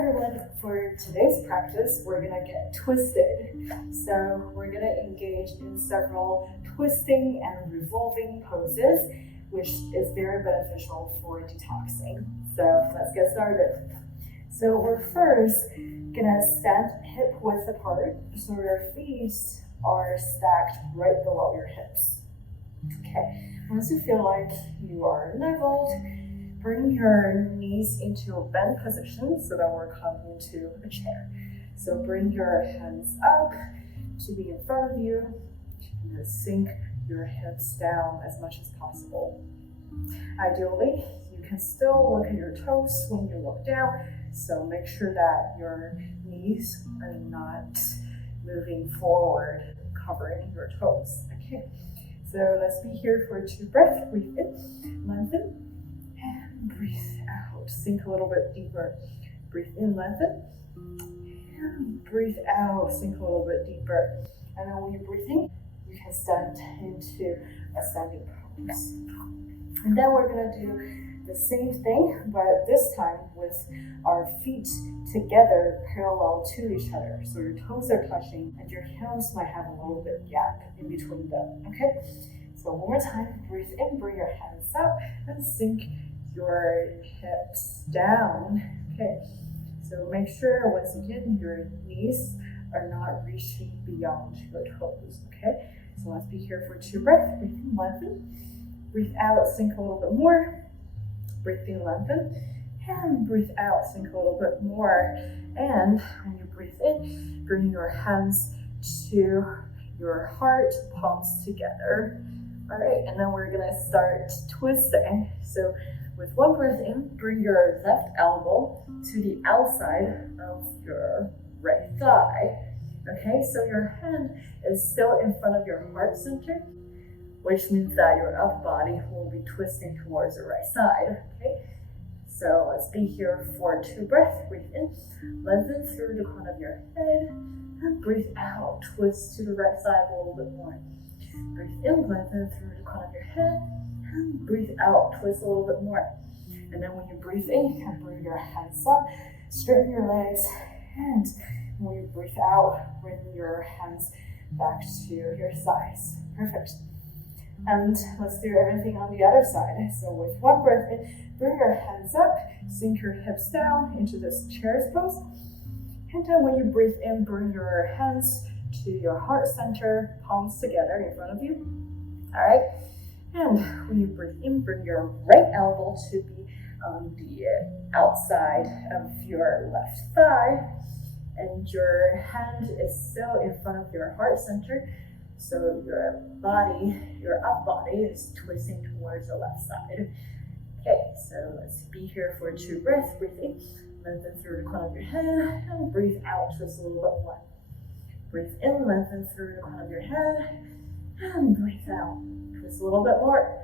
everyone, for today's practice, we're gonna get twisted. So we're gonna engage in several twisting and revolving poses, which is very beneficial for detoxing. So let's get started. So we're first gonna stand hip width apart, so your feet are stacked right below your hips. Okay, once you feel like you are leveled, bring your knees into a bend position so that we're coming into a chair. So bring your hands up to be in front of you and sink your hips down as much as possible. Ideally, you can still look at your toes when you look down, so make sure that your knees are not moving forward, covering your toes. Okay, so let's be here for 2 breaths. Breathe in, lengthen. And breathe out, sink a little bit deeper. Breathe in, lengthen. And breathe out, sink a little bit deeper. And then when you're breathing, you can stand into a standing pose. And then we're gonna do the same thing, but this time with our feet together parallel to each other. So your toes are touching and your heels might have a little bit gap in between them, okay? So one more time, breathe in, bring your hands up and sink your hips down. Okay, so make sure once again your knees are not reaching beyond your toes. Okay, so let's be here for 2 breaths. Breathe in, lengthen. Breathe out, sink a little bit more. Breathe in, lengthen. And breathe out, sink a little bit more. And when you breathe in, bring your hands to your heart, palms together. All right, and then we're gonna start twisting. So with 1 breath in, bring your left elbow to the outside of your right thigh. Okay, so your hand is still in front of your heart center, which means that your upper body will be twisting towards the right side. Okay, so let's be here for 2 breaths. Breathe in, lengthen through the crown of your head, and breathe out, twist to the right side a little bit more. Breathe in, lengthen through the crown of your head, and breathe out, twist a little bit more. And then when you breathe in, you can bring your hands up, straighten your legs, and when you breathe out, bring your hands back to your sides. Perfect. And let's do everything on the other side. So with 1 breath in, bring your hands up, sink your hips down into this chair's pose. And then when you breathe in, bring your hands to your heart center, palms together in front of you. All right. And when you breathe in, bring your right elbow to be on the outside of your left thigh. And your hand is still in front of your heart center. So your body, your upper body is twisting towards the left side. Okay, so let's be here for 2 breaths. Breathe in, lengthen through the crown of your head, and breathe out, twist a little bit more. Breathe in, lengthen through the crown of your head, and breathe out, twist a little bit more.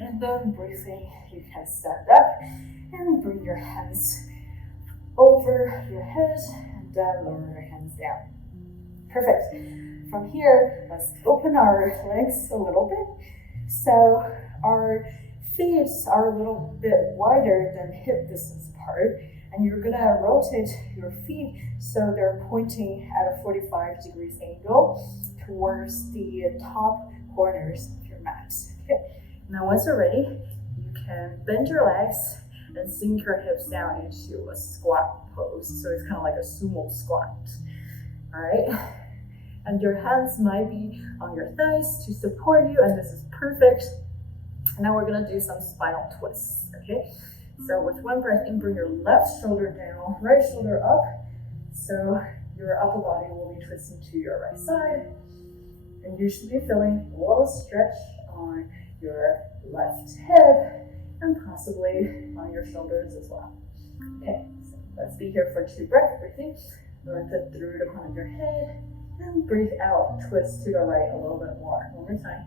And then breathing, you can stand up and bring your hands over your head and then lower your hands down. Perfect. From here, let's open our legs a little bit. So our feet are a little bit wider than hip distance apart. And you're gonna rotate your feet so they're pointing at a 45 degrees angle towards the top corners of your mat. Okay. Now once you're ready, you can bend your legs and sink your hips down into a squat pose. So it's kind of like a sumo squat. All right. And your hands might be on your thighs to support you, and this is perfect. And now we're gonna do some spinal twists, okay? So with 1 breath in, bring your left shoulder down, right shoulder up. So your upper body will be twisting to your right side. And you should be feeling a little stretch on your left hip and possibly on your shoulders as well. Okay, so let's be here for 2 breaths. Breathing, lengthen through the crown of your head, and breathe out, twist to the right a little bit more. One more time.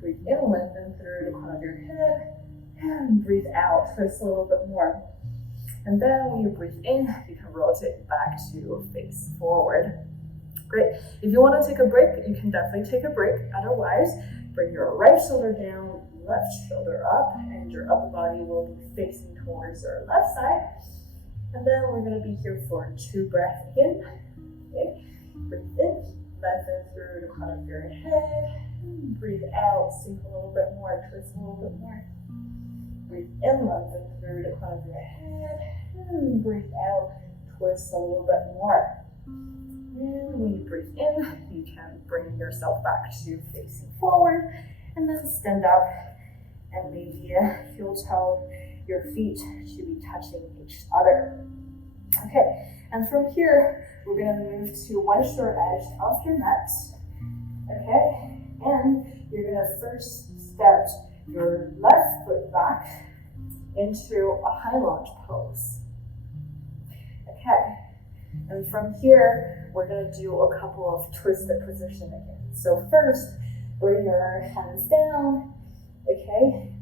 Breathe in, lengthen through the crown of your head, and breathe out, twist a little bit more. And then when you breathe in, you can rotate back to face forward. Great. If you want to take a break, you can definitely take a break. Otherwise, bring your right shoulder down, left shoulder up, and your upper body will be facing towards your left side. And then we're going to be here for 2 breaths again. Okay, breathe in, lengthen through the crown of your head. Breathe out, sink a little bit more, twist a little bit more. Breathe in, lengthen through the crown of your head. And breathe out, twist a little bit more. And when you breathe in, you can bring yourself back to facing forward. And then stand up and maybe heel toe your feet to be touching each other. Okay, and from here, we're going to move to one short edge of your mat. Okay, and you're going to first step your left foot back into a high lunge pose. Okay, and from here, we're going to do a couple of twisted position again. So first, bring your hands down, okay,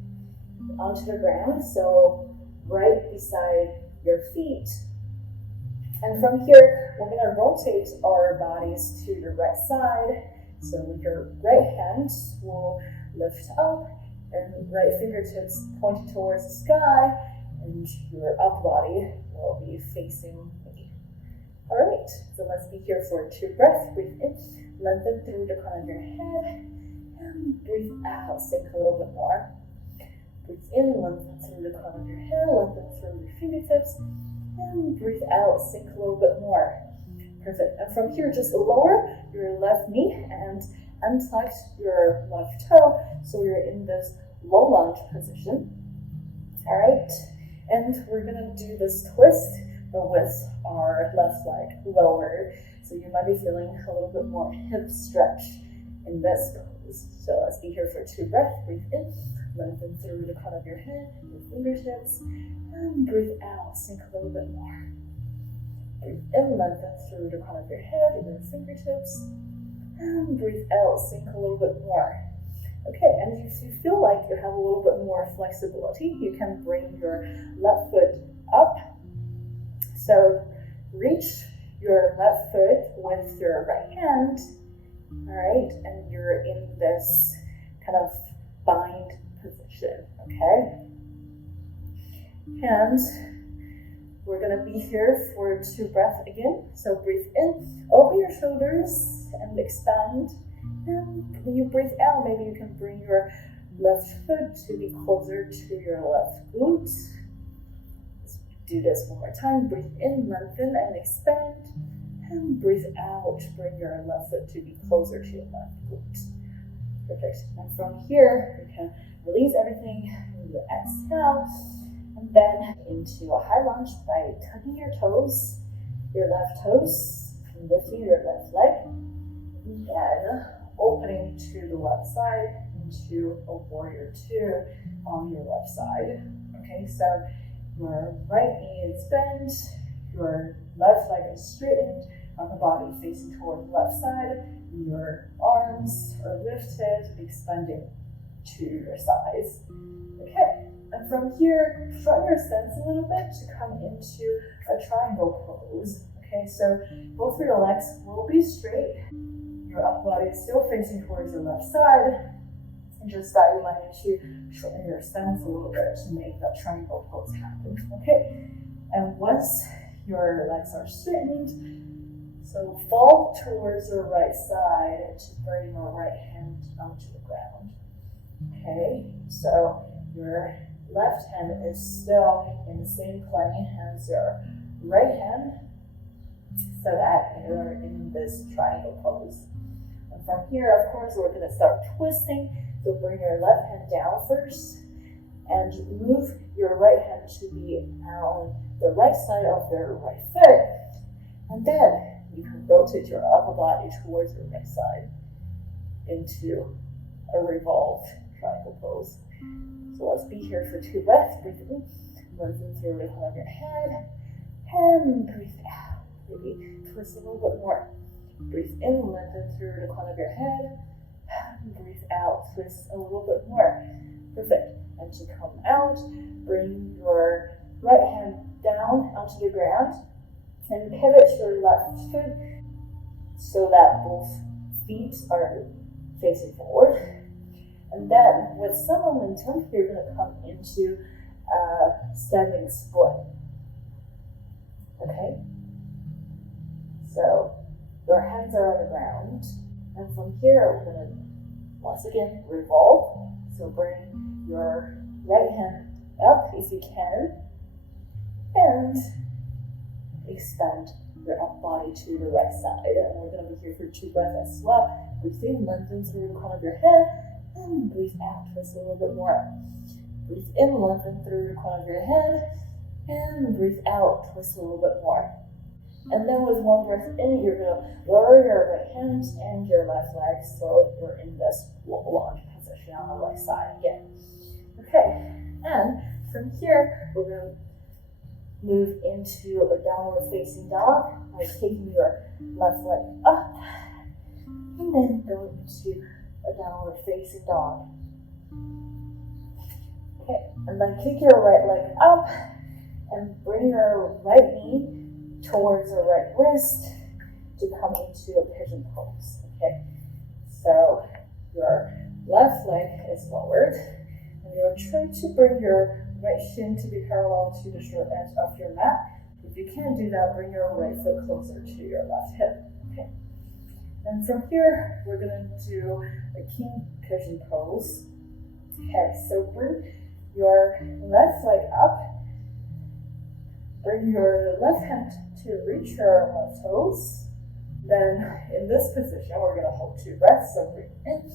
onto the ground, so right beside your feet. And from here, we're going to rotate our bodies to the right side. So your right hand will lift up and right fingertips pointed towards the sky, and your upper body will be facing me. All right, so let's be here for 2 breaths. Breathe in, lengthen through the crown of your head, and breathe out, sink a little bit more. Breathe in, lengthen through the crown of your head, lengthen through your fingertips, and breathe out, sink a little bit more. Perfect. And from here, just lower your left knee and untuck your left toe, so you're in this low lunge position. All right, and we're gonna do this twist, but with our left leg lower. So you might be feeling a little bit more hip stretch in this pose. So let's be here for 2 breaths. Breathe in, lengthen through the crown of your head, your fingertips, and breathe out, sink a little bit more. Breathe in, lengthen through the crown of your head, your fingertips, and breathe out, sink a little bit more. Okay, and if you feel like you have a little bit more flexibility, you can bring your left foot up. So reach your left foot with your right hand, all right, and you're in this kind of bind position, okay? And we're gonna be here for 2 breaths again. So breathe in, open your shoulders and expand. And when you breathe out, maybe you can bring your left foot to be closer to your left glute. Let's do this one more time. Breathe in, lengthen and expand. And breathe out, bring your left foot to be closer to your left glute. Perfect. And from here, you can release everything when you exhale. And then into a high lunge by tucking your toes, your left toes, and lifting your left leg. And then opening to the left side into a warrior 2 on your left side. Okay, so your right knee is bent, your left leg is straightened, upper body facing toward the left side, your arms are lifted, expanding to your sides. Okay, and from here, shorten your stance a little bit to come into a triangle pose. Okay, so both of your legs will be straight. Your upper body is still facing towards your left side. And just that you might need to shorten your stance a little bit to make that triangle pose happen. Okay, and once your legs are straightened, so fall towards your right side to bring your right hand onto the ground. Okay, so your left hand is still in the same plane as your right hand, so that you're in this triangle pose. And from here, of course, we're going to start twisting. So bring your left hand down first and move your right hand to be on the right side of your right foot. And then you can rotate your upper body towards your right side into a revolved triangle pose. So let's be here for 2 breaths. Breathe in, lengthen through the crown of your head, and breathe out. Maybe twist a little bit more. Breathe in, lengthen through the crown of your head, and breathe out, twist a little bit more. Perfect. And to come out, bring your right hand down onto the ground and pivot your left foot so that both feet are facing forward. And then with some momentum, you're going to come into a standing split. So your hands are on the ground. And from here, we're going to once again revolve. So bring your right hand up if you can. And expand your upper body to the right side. And we're going to be here for 2 breaths as well. Breathe in, lengthen through the crown of your head. And breathe out, twist a little bit more. Breathe in, lengthen through the crown of your head. And breathe out, twist a little bit more. And then with 1 breath in, you're going to lower your right hand and your left leg so you're in this lunge position on the right side again. Okay, and from here, we're going to move into a downward facing dog by taking your left leg up and then go into a downward facing dog. Okay, and then kick your right leg up and bring your right knee towards your right wrist to come into a pigeon pose. Okay, so your left leg is lowered and you're trying to bring your right shin to be parallel to the short edge of your mat. If you can't do that, bring your right foot closer to your left hip. Okay. And from here, we're going to do a king pigeon pose. Okay, so bring your left leg up. Bring your left hand to reach your left toes. Then in this position, we're going to hold 2 breaths. So breathe in,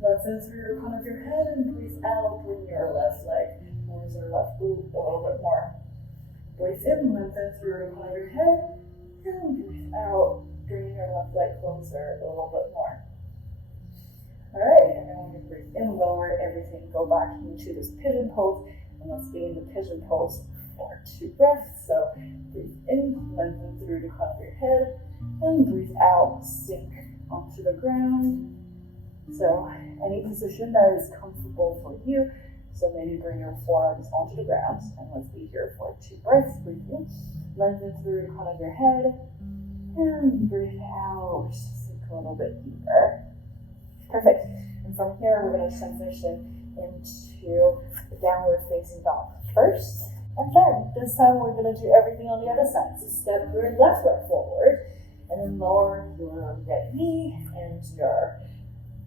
lengthen through the crown of your head, and breathe out. Bring your left leg towards your left glute a little bit more. Breathe in, lengthen through the crown of your head, and breathe out. Bring your left leg closer a little bit more. Alright, and then when you breathe in, lower everything, go back into this pigeon pose, and let's be in the pigeon pose for 2 breaths. So breathe in, lengthen through the crown of your head, and breathe out, sink onto the ground. So any position that is comfortable for you. So maybe bring your forearms onto the ground, and let's be here for 2 breaths. Breathe in, lengthen through the crown of your head, and breathe out, sink a little bit deeper. Perfect. And from here, we're going to transition into the downward facing dog first. And then this time we're going to do everything on the other side. So step your left leg forward and then lower your right knee and your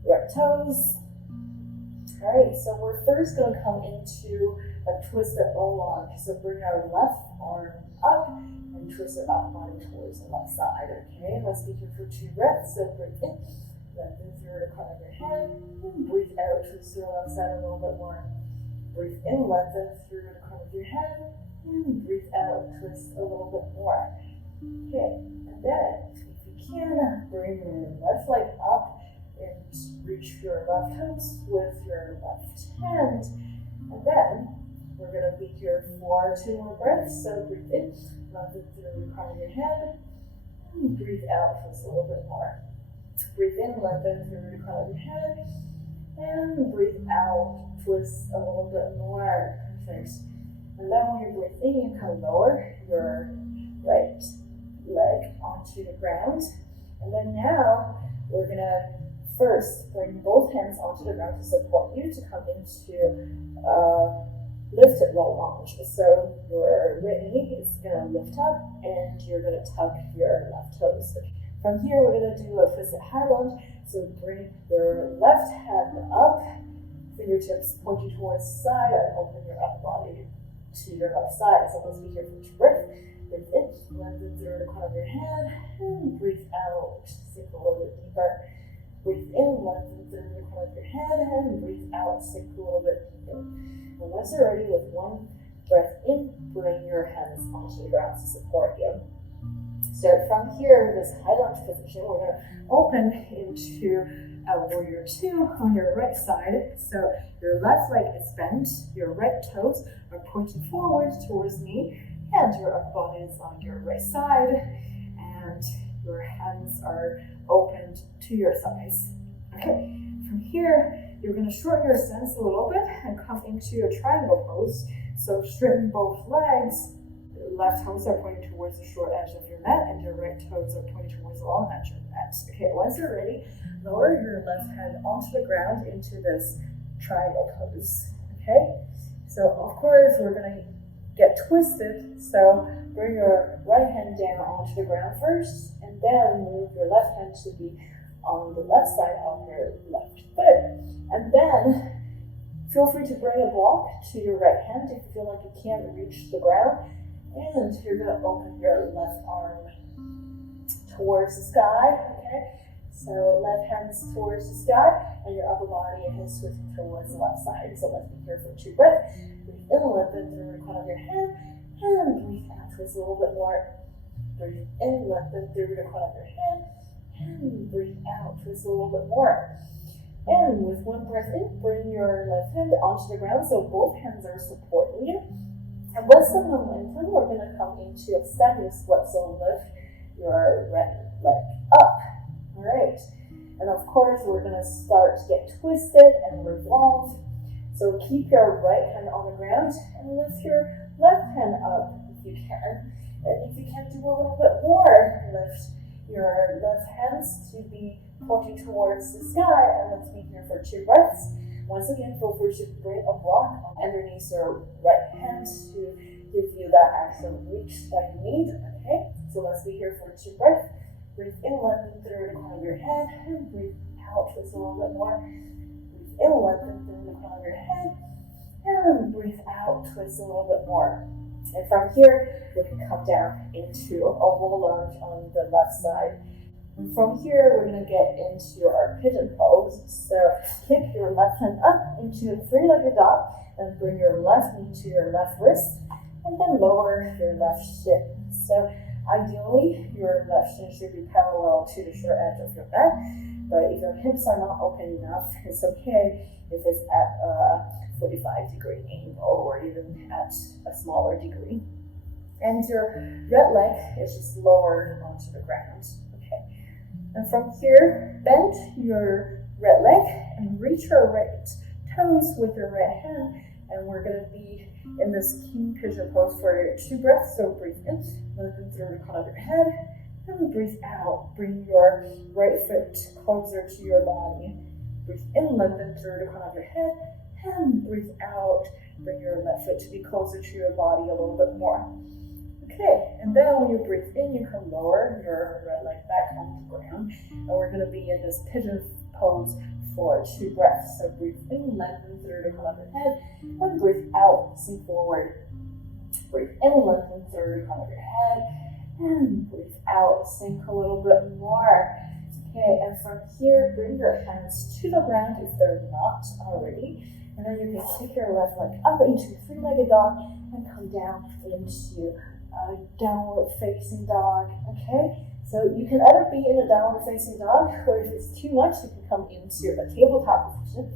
right toes. Alright, so we're first going to come into a twisted low lunge. So bring our left arm up and twist our upper body towards the left side. Okay, let's be here for 2 breaths. So breathe in, lengthen through the crown of your head, and breathe out, twist your left side a little bit more. Breathe in, lengthen through the crown of your head, and breathe out, twist a little bit more. Okay, and then, if you can, bring your left leg up and reach your left toes with your left hand. And then, we're going to be here for 2 more breaths. So breathe in, lengthen through the crown of your head, and breathe out, twist a little bit more. Breathe in, lengthen through the crown of your head, and breathe out, twist a little bit more. Perfect. And then when you breathe in, you can lower your right leg onto the ground. And then now we're going to first bring both hands onto the ground to support you to come into lifted low lunge. So your right knee is going to lift up and you're going to tuck your left toes. From here, we're going to do a twisted high lunge. So bring your left hand up, fingertips pointing towards the side, and open your upper body to your left side. So let's be here for 2 breaths. Breathe in, lengthen through the crown of your head, and breathe out, sink a little bit deeper. Breathe in, lengthen through the crown of your head, and breathe out, sink a little bit deeper. And once you're ready, with 1 breath in, bring your hands onto the ground to support you. So from here, in this high lunge position, we're going to open into warrior 2 on your right side. So your left leg is bent, your right toes are pointing forward towards me, and your upper body is on your right side, and your hands are opened to your sides. Okay, from here, you're going to shorten your stance a little bit and come into a triangle pose. So straighten both legs. Left toes are pointing towards the short edge of your mat, and your right toes are pointing towards the long edge of your mat. Okay, once you're ready, lower your left hand onto the ground into this triangle pose. Okay, so of course we're going to get twisted. So bring your right hand down onto the ground first, and then move your left hand to be on the left side of your left foot. And then feel free to bring a block to your right hand if you feel like you can't reach the ground. And you're going to open your left arm towards the sky, okay? So left hand's towards the sky, and your upper body is switching towards the left side. So let's be here for 2 breaths. Breathe in, lengthen through the crown of your head, and breathe out, twist a little bit more. Breathe in, lengthen through the crown of your head, and breathe out, twist a little bit more. And with 1 breath in, bring your left hand onto the ground so both hands are supporting you. And with some momentum, we're going to come into a standing split. So lift your right leg up. All right. And of course, we're going to start to get twisted and revolve. So keep your right hand on the ground and lift your left hand up if you can. And if you can do a little bit more, lift your left hands to be pointing towards the sky. And let's be here for 2 breaths. Once again, feel free to bring a block underneath your right hand to give you that extra reach that you need. Okay, so let's be here for 2 breaths. Breathe in, lengthen through the crown of your head, and breathe out, twist a little bit more. Breathe in, lengthen through the crown of your head, and breathe out, twist a little bit more. And from here, we can come down into a low lunge on the left side. And from here, we're going to get into our pigeon pose. So kick your left hand up into a 3-legged dog, and bring your left knee to your left wrist, and then lower your left shin. So ideally, your left shin should be parallel to the short edge of your mat, but if your hips are not open enough, it's okay if it's at a 45-degree angle or even at a smaller degree. And your right leg is just lowered onto the ground. Okay. And from here, bend your right leg and reach your right toes with your right hand. And we're going to be in this king pigeon pose for 2 breaths. So breathe in, lengthen through the crown of your head, and breathe out. Bring your right foot closer to your body. Breathe in, lengthen through the crown of your head, and breathe out. Bring your left foot to be closer to your body a little bit more. Okay, and then when you breathe in, you can lower your right leg back on the ground. And we're going to be in this pigeon pose for 2 breaths. So breathe in, lengthen through the crown of your head, and breathe out, sink forward. Breathe in, lengthen through the crown of your head, and breathe out, sink a little bit more. Okay, and from here, bring your hands to the ground if they're not already. And then you can take your left leg up into a 3-legged dog and come down into a downward facing dog. Okay, so you can either be in a downward facing dog, or if it's too much, you can come into a tabletop position.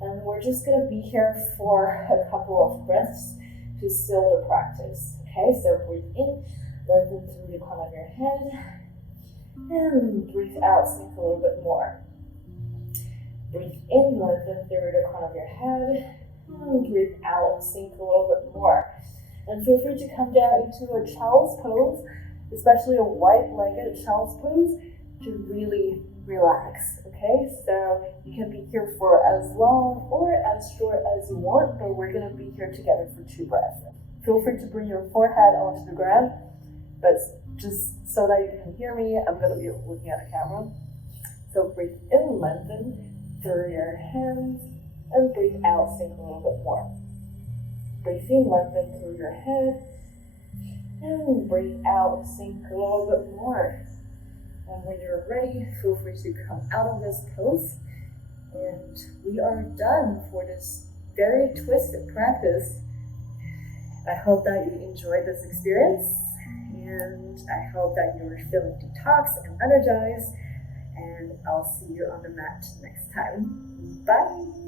And we're just going to be here for a couple of breaths to seal the practice. Okay, so breathe in, lengthen through the crown of your head, and breathe out, sink a little bit more. Breathe in, lengthen through the crown of your head, and breathe out, sink a little bit more. And feel free to come down into a child's pose, especially a wide-legged child's pose, to really relax. Okay, so you can be here for as long or as short as you want, but we're going to be here together for 2 breaths. Feel free to bring your forehead onto the ground, but just so that you can hear me, I'm going to be looking at the camera. So breathe in, lengthen through your hands, and breathe out, sink a little bit more. Breathe in, lengthen through your head, and breathe out, sink a little bit more. And when you're ready, feel free to come out of this pose. And we are done for this very twisted practice. I hope that you enjoyed this experience, and I hope that you're feeling detoxed and energized. And I'll see you on the mat next time. Bye!